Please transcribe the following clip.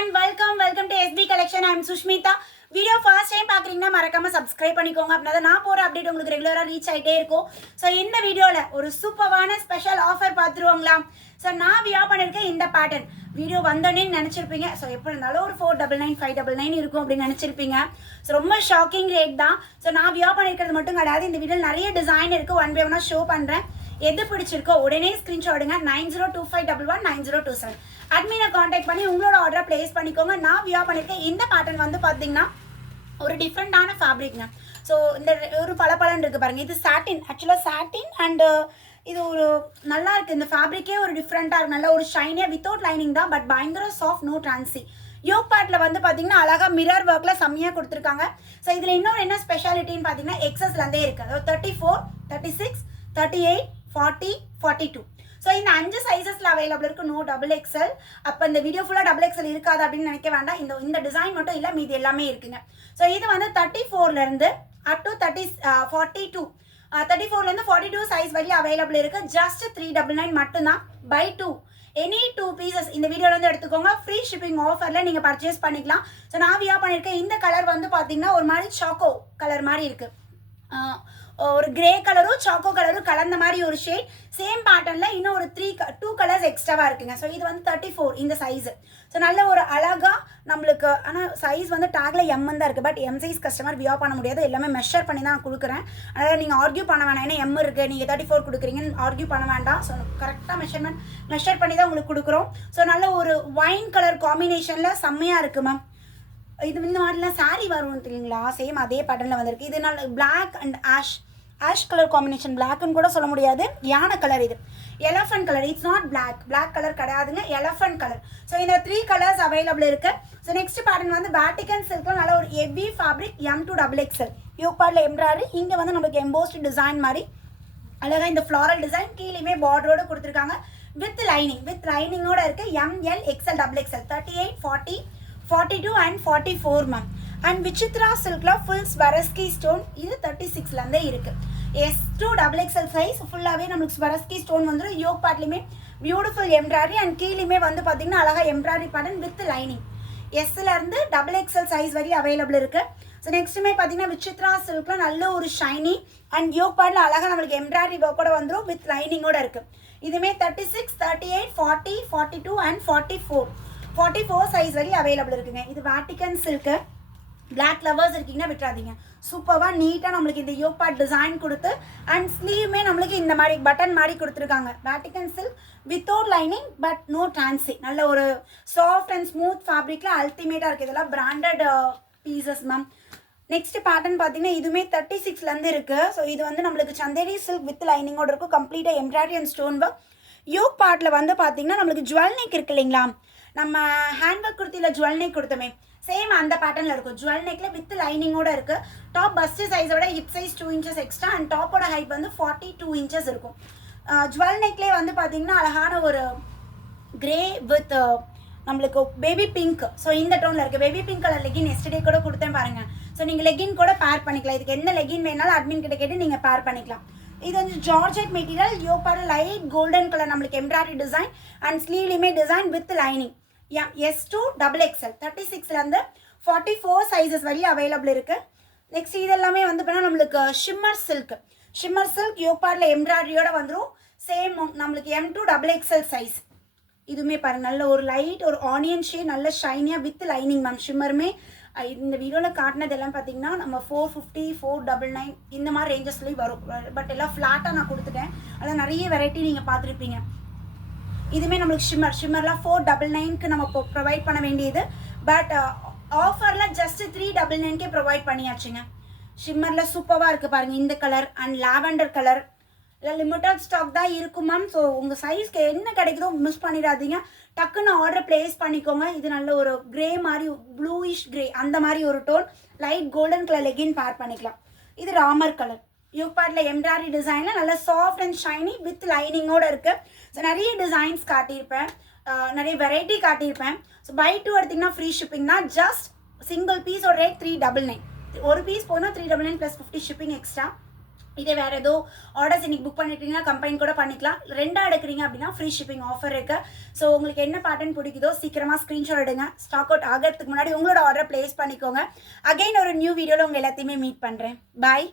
everyone, welcome to SB Collection. I am Sushmita. Video first time பார்க்குறீங்கன்னா மறக்காம subscribe பண்ணிக்கோங்க. அப்படின்னா நான் போகிற அப்டேட் உங்களுக்கு ரெகுலராக ரீச் ஆகிட்டே இருக்கும். ஸோ இந்த வீடியோவில் ஒரு சூப்பரான ஸ்பெஷல் ஆஃபர் பார்த்துருவாங்களா? ஸோ நான் வியர் பண்ணியிருக்கேன் இந்த பேட்டர்ன். வீடியோ வந்தோடனே நினச்சிருப்பீங்க. ஸோ எப்படி இருந்தாலும் ஒரு 499 599 இருக்கும் அப்படின்னு நினச்சிருப்பீங்க. ஸோ ரொம்ப ஷாக்கிங் ரேட் தான். ஸோ நான் வியர் பண்ணியிருக்கிறது மட்டும் கிடையாது. இந்த வீடியோவில் நிறைய டிசைன் இருக்குது. ஒன் பை ஒன்னாக ஷோ பண்ணுறேன். எது பிடிச்சிருக்கோ உடனே ஸ்க்ரீன்ஷாட் எடுங்க. 9025119027 அட்மினை காண்டாக்ட் பண்ணி உங்களோட ஆர்டரை பிளேஸ் பண்ணிக்கோங்க. நான் வியர் பண்ணியிருக்கேன் இந்த பேட்டர்ன் வந்து பார்த்தீங்கன்னா ஒரு டிஃப்ரெண்டான ஃபேப்ரிக்ங்க. ஸோ இந்த ஒரு பளபளன்னு இருக்குது பாருங்கள். இது சாட்டின், ஆக்சுவலாக சாட்டின் அண்டு இது ஒரு நல்லா இருக்குது. இந்த ஃபேப்ரிக்கே ஒரு டிஃப்ரெண்ட்டாக இருக்குது. நல்ல ஒரு ஷைனியாக வித்தவுட் லைனிங் தான், பட் பயங்கர சாஃப்ட், நோ ட்ரான்சி. யோக் பார்ட்டில் வந்து பார்த்தீங்கன்னா அழகாக மிரர் ஒர்க்கில் செம்மையாக கொடுத்துருக்காங்க. ஸோ இதில் இன்னொரு என்ன ஸ்பெஷாலிட்டின்னு பார்த்தீங்கன்னா எக்ஸஸ்லேருந்தே இருக்குது. அதாவது 34, 36, 38, 40, 42. ஸோ இந்த 5 சைஸஸில் அவைலபிள் இருக்குது. No double XL. அப்போ இந்த வீடியோ ஃபுல்லாக டபுள் எக்ஸல் இருக்காது அப்படின்னு நினைக்க வேண்டாம். இந்த டிசைன் மட்டும் இல்லை, மீது எல்லாமே இருக்குங்க. ஸோ இது வந்து 34லேருந்து அப் டு 42, 34லேருந்து 42 சைஸ் வரையும் அவைலபிள் இருக்குது. ஜஸ்ட் 399 மட்டும்தான். பை 2 எனி 2 பீசஸ் இந்த வீடியோவில் வந்து எடுத்துக்கோங்க. ஃப்ரீ ஷிப்பிங் ஆஃபரில் நீங்கள் பர்ச்சேஸ் பண்ணிக்கலாம். ஸோ நான் வியர் பண்ணியிருக்கேன் இந்த கலர் வந்து பார்த்தீங்கன்னா ஒரு மாதிரி சாக்கோ கலர் மாதிரி இருக்குது. ஒரு கிரே கலரும் சாக்கோ கலரும் கலந்த மாதிரி ஒரு ஷேட். சேம் பேட்டர்னில் இன்னும் ஒரு 2 கலர்ஸ் எக்ஸ்ட்ராவாக இருக்குங்க. ஸோ இது வந்து 34 இந்த சைஸு. ஸோ நல்ல ஒரு அழகாக நம்மளுக்கு, ஆனால் சைஸ் வந்து டேக்ல எம்ன்னு தான் இருக்குது. But M size customer wear பண்ண முடியாது. எல்லாமே மெஷர் பண்ணி தான் கொடுக்குறேன். அதனால் நீங்கள் ஆர்கியூ பண்ண வேணாம். ஏன்னா எம் இருக்குது, நீங்கள் 34 கொடுக்குறீங்கன்னு ஆர்கியூ பண்ண வேண்டாம். ஸோ கரெக்டாக மெஷர் பண்ணி தான் உங்களுக்கு கொடுக்குறோம். ஸோ நல்ல ஒரு ஒயின் கலர் காம்பினேஷனில் செம்மையாக இருக்குது மேம். இது இந்த மாதிரிலாம் சாரீ வரும் தெரியுங்களா? சேம் அதே பேட்டர்னில் வந்திருக்கு. இது நல்ல black and ash colour combination. பிளாக்னு கூட சொல்ல முடியாது, யானை கலர். இது elephant colour. It's not black colour கிடையாதுங்க, எலஃபண்ட் கலர். ஸோ இந்த 3 கலர்ஸ் அவைலபிள் இருக்கு. ஸோ நெக்ஸ்ட் பேட்டர்ன் வந்து பேட்டிகன் சில்க்ல நல்ல ஒரு ஹெவி ஃபேப்ரிக் M2XXL. யோக் பார்ட்ல எம்ப்ராய்டரி, இங்கே வந்து நமக்கு எம்போஸ்ட் டிசைன் மாதிரி அழகாக இந்த ஃப்ளாரல் டிசைன் கீழேயுமே பார்டரோடு கொடுத்துருக்காங்க. வித் லைனிங்கோட இருக்கு. ML XL XXL 38, 40, 42 and 44 ma'am. And Vichitra சில்க்ல ஃபுல் ஸ்வரஸ்கி ஸ்டோன். இது 36லேருந்தே இருக்கு. S2XXL சைஸ் ஃபுல்லாகவே நம்மளுக்கு ஸ்வரஸ்கி ஸ்டோன் வந்துடும். யோக் பார்ட்லையுமே பியூட்டிஃபுல் எம்ப்ராய்டரி அண்ட் கீழேயுமே வந்து பார்த்தீங்கன்னா அழகாக எம்ப்ராய்டரி பேட்டர்ன் வித் லைனிங். எஸ்லேருந்து XXL சைஸ் வரையும் அவைலபிள் இருக்கு. ஸோ நெக்ஸ்ட்டுமே பார்த்தீங்கன்னா விசித்ரா சில்க்ல நல்ல ஒரு ஷைனி அண்ட் யோக் பார்ட்டில் அழகாக நம்மளுக்கு எம்ப்ராய்டரி ஒர்க்கோட வந்துடும் வித் லைனிங்கோட இருக்கு. இதுமே 36, 38, 40, 42 அண்ட் 44 சைஸ் வரையும் அவைலபிள் இருக்குங்க. இது வேட்டிகன் சில்க்கு. பிளாக் லவர்ஸ் இருக்கீங்கன்னா விட்டுறாதீங்க. சூப்பராக நீட்டாக நம்மளுக்கு இந்த யோக் பார்ட் டிசைன் கொடுத்து அண்ட் ஸ்லீவுமே நம்மளுக்கு இந்த மாதிரி பட்டன் மாதிரி கொடுத்துருக்காங்க. Vatican silk without lining but no ட்ரான்சி. நல்ல ஒரு சாஃப்ட் அண்ட் ஸ்மூத் ஃபேப்ரிக்கில் அல்டிமேட்டாக இருக்குது. இதெல்லாம் branded pieces ma'am. Next pattern பார்த்தீங்கன்னா இதுவுமே 36லேருந்து இருக்குது. ஸோ இது வந்து நம்மளுக்கு சந்தேரி சில்க் வித் லைனிங்கோட இருக்கும். கம்ப்ளீட்டாக embroidery and stone work. Yoke பார்ட்டில் வந்து பார்த்தீங்கன்னா நம்மளுக்கு ஜுவல் நெக் இருக்கு இல்லைங்களா? நம்ம ஹேண்ட் ஒர்க் குர்த்தியில் ஜுவல் நெக் கொடுத்தோமே, சேம் அந்த பேட்டர்னில் இருக்கும். ஜுவல் நெக்கில் வித் லைனிங்கோட இருக்குது. டாப் பஸ்ட் சைஸோட hip size 2 inches extra and டாப்போட ஹைட் வந்து 42 இன்ச்சஸ் இருக்கும். ஜுவல் நெக்லேயே வந்து பார்த்தீங்கன்னா அழகான ஒரு கிரே வித் நம்மளுக்கு பேபி பிங்க். ஸோ இந்த டோனில் இருக்குது. Baby pink colour legging yesterday கூட கொடுத்தேன் பாருங்கள். ஸோ நீங்கள் லெகின் கூட பேர் பண்ணிக்கலாம். இதுக்கு என்ன லெகின் வேணாலும் அட்மின் கிட்ட கேட்டு நீங்கள் பேர் பண்ணிக்கலாம். இது வந்து georgette material. Yoke part light golden colour நம்மளுக்கு எம்ப்ராய்டரி டிசைன் அண்ட் ஸ்லீவ்லையுமே டிசைன் வித் லைனிங். S2XXL 36லேருந்து 44 சைஸஸ் வரையும் அவைலபிள் இருக்குது. நெக்ஸ்ட் இதெல்லாமே வந்து பார்த்தீங்கன்னா நம்மளுக்கு ஷிம்மர் சில்க் யோக் பார்ட்டில் எம்ப்ராய்டரியோட வந்துடும். சேம் நம்மளுக்கு M2XXL சைஸ். இதுவுமே பாருங்க நல்ல ஒரு லைட் ஒரு ஆனியன் ஷேட், நல்ல ஷைனியாக வித் லைனிங் மேம். ஷிம்மருமே இந்த வீடியோவில் காட்டினது எல்லாம் பார்த்தீங்கன்னா நம்ம 450, 499 இந்த மாதிரி ரேஞ்சஸ்லேயும் வரும். பட் எல்லாம் ஃப்ளாட்டாக நான் கொடுத்துட்டேன். அதில் நிறைய வெரைட்டி நீங்கள் பார்த்துருப்பீங்க. இதுவுமே நம்மளுக்கு ஷிம்மர்லாம் 499க்கு நம்ம ப்ரொவைட் பண்ண வேண்டியது. பட் ஆஃபரில் ஜஸ்ட் 399க்கே ப்ரொவைட் பண்ணியாச்சுங்க. ஷிம்மரில் சூப்பராக இருக்குது பாருங்கள். இந்த கலர் அண்ட் லாவெண்டர் கலர் இல்லை லிமிட்டட் ஸ்டாக் தான் இருக்கும் மேம். ஸோ உங்கள் சைஸ்க்கு என்ன கிடைக்குதோ மிஸ் பண்ணிடாதீங்க. டக்குன்னு ஆர்டர் பிளேஸ் பண்ணிக்கோங்க. இது நல்ல ஒரு கிரே மாதிரி, ப்ளூயிஷ் கிரே அந்த மாதிரி ஒரு tone. Light golden colour legging pair பண்ணிக்கலாம். இது ராமர் கலர். யோக் பார்ட்டில் எம்ப்ராய்டரி டிசைனில் நல்ல சாஃப்ட் அண்ட் ஷைனி வித் லைனிங்கோடு இருக்குது. ஸோ நிறைய டிசைன்ஸ் காட்டியிருப்பேன், நிறைய வெரைட்டி காட்டியிருப்பேன். ஸோ பை 2 எடுத்திங்கன்னா ஃப்ரீ ஷிப்பிங் தான். ஜஸ்ட் சிங்கிள் பீஸோட ரேட் 399. ஒரு பீஸ் போனால் 399 + 50 ஷிப்பிங் எக்ஸ்ட்ரா. இதே வேறு ஏதோ ஆர்டர்ஸ் இன்றைக்கி புக் பண்ணிட்டீங்கன்னா கம்பைன் கூட பண்ணிக்கலாம். 2 எடுக்கிறீங்க அப்படின்னா ஃப்ரீ ஷிப்பிங் ஆஃபர் இருக்குது. ஸோ உங்களுக்கு என்ன பேட்டர்ன் பிடிக்குதோ சீக்கிரமாக ஸ்க்ரீன்ஷாட் எடுங்க. ஸ்டாக் அவுட் ஆகிறதுக்கு முன்னாடி உங்களோட ஆர்டர் ப்ளேஸ் பண்ணிக்கோங்க. அகைன் ஒரு நியூ வீடியோவில் உங்கள் எல்லாத்தையுமே மீட் பண்ணுறேன். பாய்.